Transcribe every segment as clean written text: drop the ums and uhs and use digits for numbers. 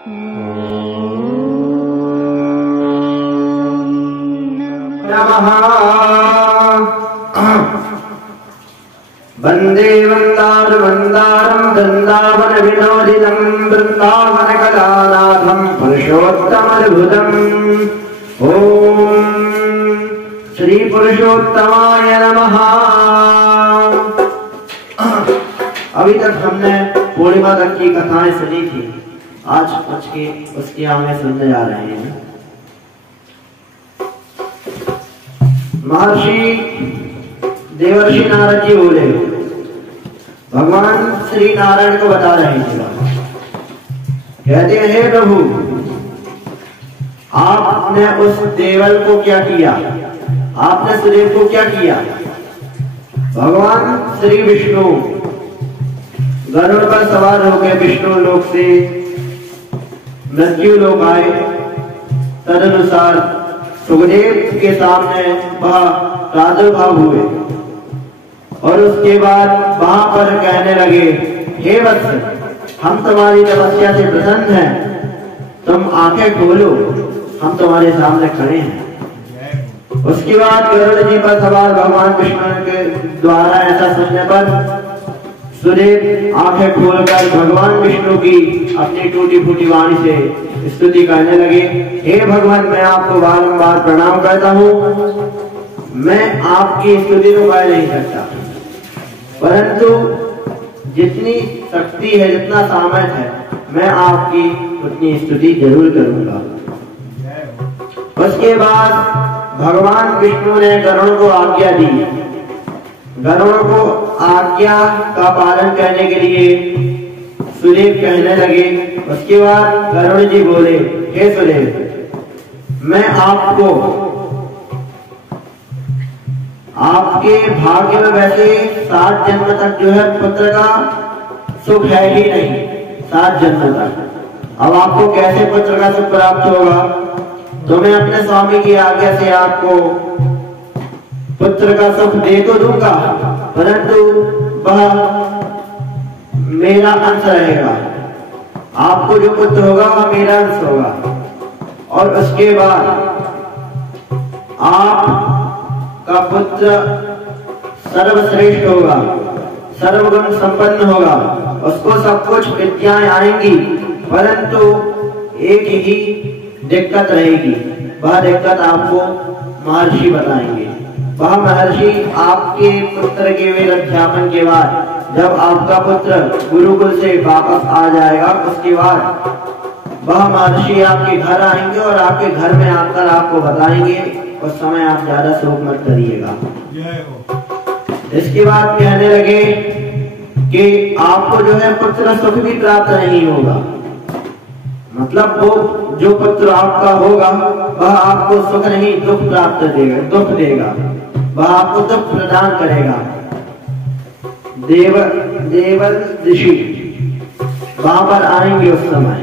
वंदे वंदारवंदारं वृंदावन विनोदिनं वृंदावन कलानाथं पुरुषोत्तमद्भुतम्। ओम श्री पुरुषोत्तमाय नमः। अभी तक हमने पूर्णिमा तक की कथाएं सुनी थी। आज कुछ के उसकी आगे सुनने जा रहे हैं। महर्षि देवर्षि नारद जी बोले, भगवान श्री नारायण को बता रहे थे, कहते हैं हे प्रभु, आपने उस देवल को क्या किया, आपने सुदेव को क्या किया। भगवान श्री विष्णु गरुड़ पर सवार होकर विष्णु लोक से मृत्यु लोक आए। तदनुसार सुखदेव के सामने वह प्रादुर्भाव हुए और उसके बाद वहां पर कहने लगे, हे वत्स, हम तुम्हारी तपस्या से प्रसन्न हैं, तुम आंखें खोलो, हम तुम्हारे सामने खड़े हैं। उसके बाद गरुड़ जी पर सवार भगवान विष्णु के द्वारा ऐसा सुनने पर सुदेव आंखें खोलकर भगवान विष्णु की अपनी टूटी फूटी वाणी से स्तुति करने लगे। हे भगवान, मैं आपको बारंबार प्रणाम करता हूँ, मैं आपकी स्तुति तो कर नहीं सकता, परंतु जितनी शक्ति है, जितना सामर्थ्य है, मैं आपकी उतनी स्तुति जरूर करूंगा। उसके बाद भगवान विष्णु ने गरुड़ को आज्ञा दी। गरुड़ को आज्ञा का पालन करने के लिए सुदेव कहने लगे। उसके बाद गरुड़ जी बोले, हे सुदेव, मैं आपको, आपके भाग्य में वैसे 7 जन्म तक जो है पुत्र का सुख है ही नहीं, 7 जन्म तक। अब आपको कैसे पुत्र का सुख प्राप्त होगा। तो मैं अपने स्वामी की आज्ञा से आपको पुत्र का सुख दे तो दूंगा, परंतु वह मेरा अंश रहेगा। आपको जो पुत्र होगा वह मेरा अंश होगा। और उसके बाद आपका पुत्र सर्वश्रेष्ठ होगा, सर्वगुण संपन्न होगा, उसको सब कुछ विद्याएं आएंगी, परंतु एक ही दिक्कत रहेगी। वह दिक्कत आपको महर्षि बताएंगे। वह महर्षि आपके पुत्र के वेद अध्यापन के बाद, जब आपका पुत्र गुरुकुल से वापस आ जाएगा, उसके बाद वह महर्षि आपके घर आएंगे और आपके घर में आकर आपको बताएंगे। उस समय आप ज्यादा शोक मत करिएगा। इसके बाद कहने लगे कि आपको जो है पुत्र सुख भी प्राप्त नहीं होगा। मतलब वो जो पुत्र आपका होगा वह आपको सुख नहीं दुख प्राप्त देगा, दुख देगा, वह आपको दुख प्रदान करेगा। देवल ऋषि वहां पर आएंगे उस समय,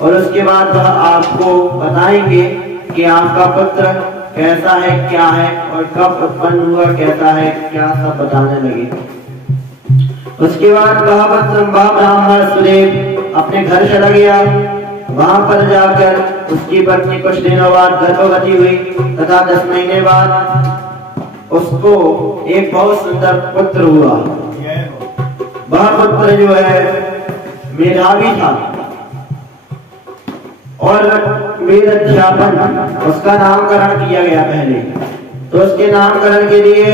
और उसके बाद वह आपको बताएंगे कि आपका पुत्र कैसा है, क्या है, और कब उत्पन्न हुआ, कैसा है, क्या, सब बताने लगे। उसके बाद वह ब्राह्मण सुदेव अपने घर चला गया। वहां पर जाकर उसकी पत्नी कुछ दिनों बाद गर्भवती हुई तथा 10 महीने बाद उसको एक बहुत सुंदर पुत्र हुआ। वह पुत्र जो है मेधावी था और वेद अध्यापन, उसका नामकरण किया गया पहले। तो उसके नामकरण के लिए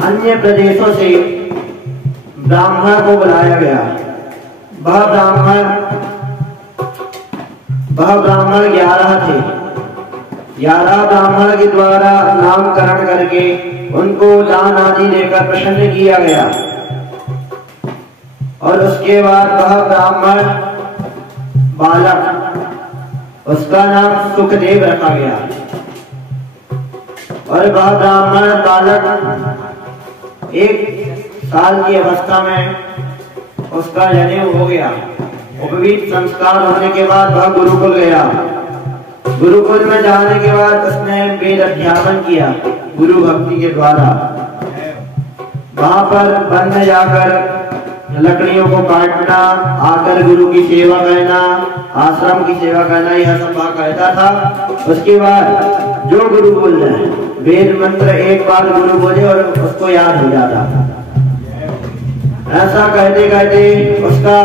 अन्य प्रदेशों से ब्राह्मण को बुलाया गया। वह ब्राह्मण 11 थे। 11 ब्राह्मण के द्वारा नामकरण करके उनको दान आदि देकर प्रसन्न किया गया। और उसके बाद वह ब्राह्मण बालक, उसका नाम सुखदेव रखा गया। और वह ब्राह्मण बालक 1 साल की अवस्था में उसका जनेऊ हो गया। उपवीत संस्कार होने के बाद वह गुरुकुल गया। गुरुकुल में जाने के बाद उसने वेद अध्यापन किया गुरु भक्ति के द्वारा। वहां पर वन में जाकर लकड़ियों को काटना, आकर गुरु की सेवा करना, आश्रम की सेवा करना, यह सब वह कहता था। उसके बाद जो गुरु बोल रहे वेद मंत्र एक बार गुरु बोले और उसको याद हो जाता। ऐसा कहते कहते उसका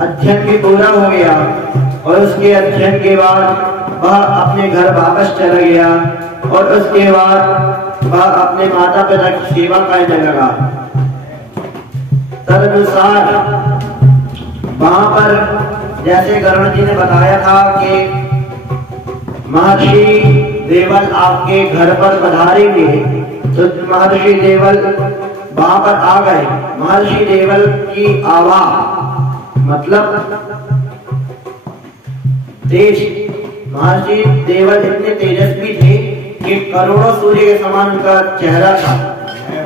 अध्ययन भी पूरा हो गया और उसके अध्ययन के बाद वह अपने घर वापस चला गया और उसके बाद वह अपने माता पिता की सेवा करने लगा। तदनुसार वहां पर जैसे गरुड़ जी ने बताया था कि महर्षि देवल आपके घर पर पधारेंगे, तो महर्षि देवल वहां पर आ गए। महर्षि देवल की आवाज मतलब तेज, महर्षि देवल इतने तेजस्वी थे कि करोड़ों सूर्य के समान उनका चेहरा था।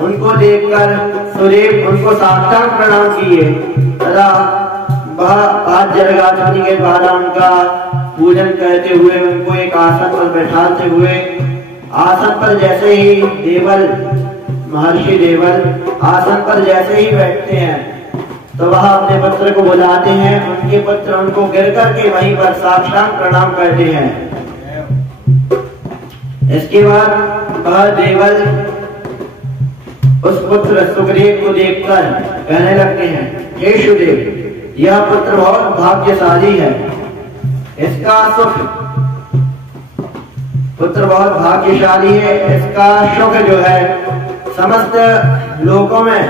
उनको देखकर सूर्य उनको साष्टांग प्रणाम किए तथा वह हाथ जरगाने के बाद उनका पूजन करते हुए उनको एक आसन पर बैठाते हुए, आसन पर जैसे ही देवल महर्षि देवल आसन पर जैसे ही बैठते हैं तो वह अपने पुत्र को बुलाते हैं। उनके पुत्र उनको गिर करके वहीं पर साष्टांग प्रणाम करते हैं। इसके बाद वह देवल उस पुत्र सुग्रीव को देखकर कहने लगते हैं, हे सुग्रीव, यह पुत्र बहुत भाग्यशाली है। इसका सुख, पुत्र बहुत भाग्यशाली है। इसका सुख जो है समस्त लोकों में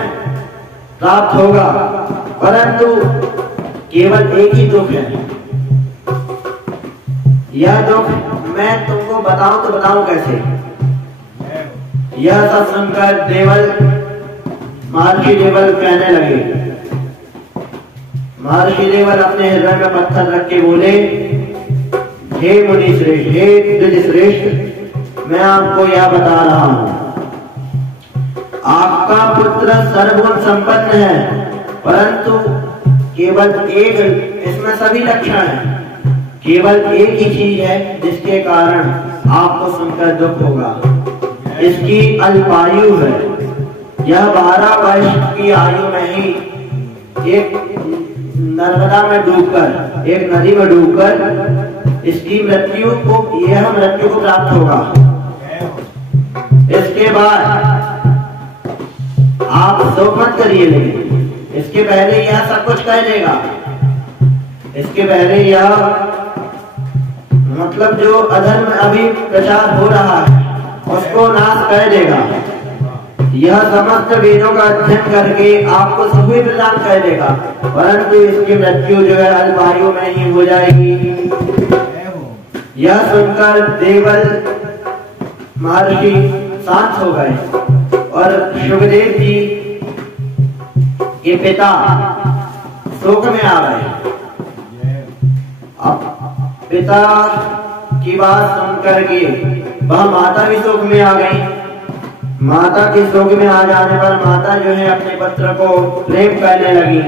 प्राप्त होगा, परंतु केवल एक ही दुख है। यह दुख मैं तुमको बताऊं तो बताऊं कैसे। यह सब सुनकर देवल महर्षि देवल कहने लगे। महर्षि देवल अपने हृदय में पत्थर रख के बोले, हे मुनि श्रेष्ठ, हे द्विज श्रेष्ठ, मैं आपको यह बता रहा हूं, आपका पुत्र सर्वगुण संपन्न है, परंतु केवल एक, इसमें सभी लक्षण हैं, केवल एक ही चीज है जिसके कारण आपको सुनकर दुख होगा। इसकी अल्पायु है। यह 12 वर्ष की आयु में ही एक नर्मदा में डूबकर, एक नदी में डूबकर इसकी मृत्यु को प्राप्त होगा। इसके बाद आप शोक मत करिए, लेकिन इसके पहले यह सब कुछ कह देगा। इसके पहले यह मतलब जो अधर्म अभी प्रचार हो रहा है उसको नाश कर देगा। यह समस्त वेदों का अध्ययन करके आपको सुखी प्रदान कर देगा, परंतु इसकी मृत्यु जो है अल्पायु में ही हो जाएगी। यह सुनकर देवल महर्षि शांत हो गए और सुखदेव जी के पिता शोक में आ गए। अब पिता की बात सुनकर के वह माता भी शोक में आ गई। माता के शोक में आ जाने पर माता जो है अपने पुत्र को प्रेम करने लगी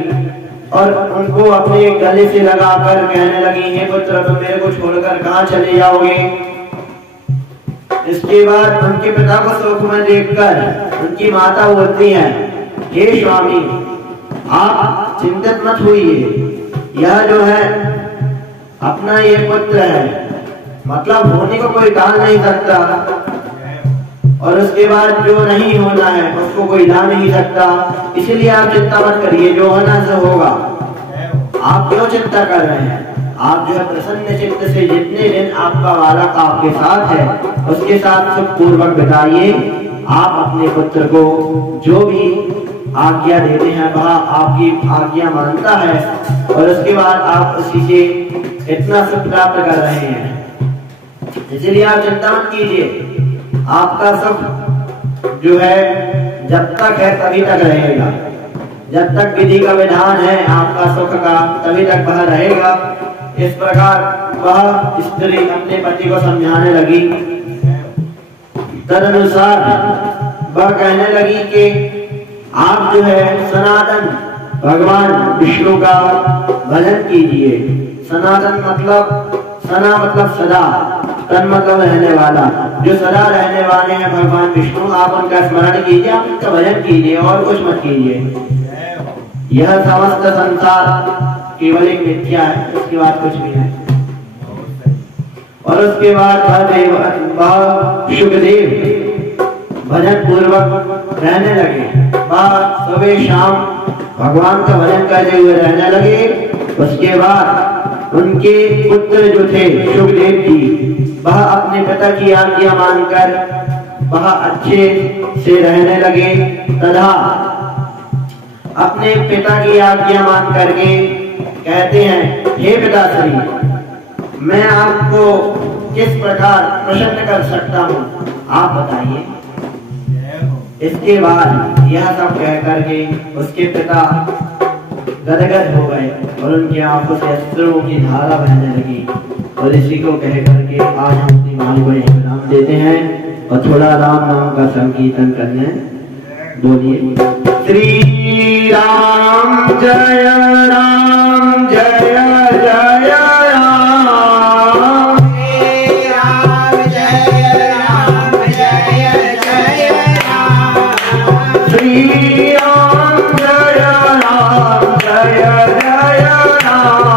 और उनको अपने गले से लगाकर कहने लगी, हे पुत्र, तुम मेरे को छोड़कर कहाँ चले जाओगे। इसके बाद उनके पिता को शोक में देखकर उनकी माता बोलती है, हे स्वामी, आप चिंतित मत होइए, यह जो है अपना ये पुत्र है, मतलब होने को कोई टाल नहीं सकता और उसके बाद जो नहीं होना है उसको कोई ला नहीं सकता, इसलिए आप चिंता मत करिए, जो होना से होगा। आप क्यों चिंता कर रहे हैं? आप जो है प्रसन्न चित्त से जितने दिन आपका बालक आपके साथ है उसके साथ सुख पूर्वक बिताइए। आप अपने पुत्र को जो भी आज्ञा देते हैं वह आपकी आज्ञा मानता है और उसके बाद आप उसी से इतना सुख प्राप्त कर रहे हैं, इसलिए आप चिंता मत कीजिए। आपका सुख जो है जब तक है तभी तक रहेगा, जब तक विधि का विधान है आपका सुख का तभी तक वह रहेगा। इस प्रकार वह स्त्री अपने पति को समझाने लगी। तदनुसार वह कहने लगी कि आप जो है सनातन भगवान विष्णु का भजन कीजिए। सनातन मतलब सना मतलब सदा, तन मतलब रहने वाला, जो सदा रहने वाले हैं भगवान विष्णु, आप उनका स्मरण कीजिए, आप उनका भजन कीजिए और कुछ मत कीजिए। यह समस्त संसार केवल एक मिथ्या है, उसके बाद कुछ भी नहीं। और उसके बाद वह सुखदेव भजन पूर्वक रहने लगे। वह सुबह शाम भगवान का भजन करते हुए रहने लगे। उसके बाद उनके पुत्र जो थे सुखदेव जी, वह अपने पिता की आज्ञा मानकर वह अच्छे से रहने लगे तथा अपने पिता की आज्ञा मान करके कहते हैं, हे पिताश्री, मैं आपको किस प्रकार प्रसन्न कर सकता हूँ, आप बताइए। इसके बाद यह सब कह करके उसके पिता गदगद हो गए और उनकी आंखों से अश्रुओं की धारा बहने लगी। और इसी को कह करके आज हम अपनी वाणी को यहीं विराम देते हैं और थोड़ा राम नाम का संकीर्तन करने बोलिए। श्री राम जय राम जय जय राम, श्री राम जय राम जय जय राम, श्री राम जय राम जय जय राम।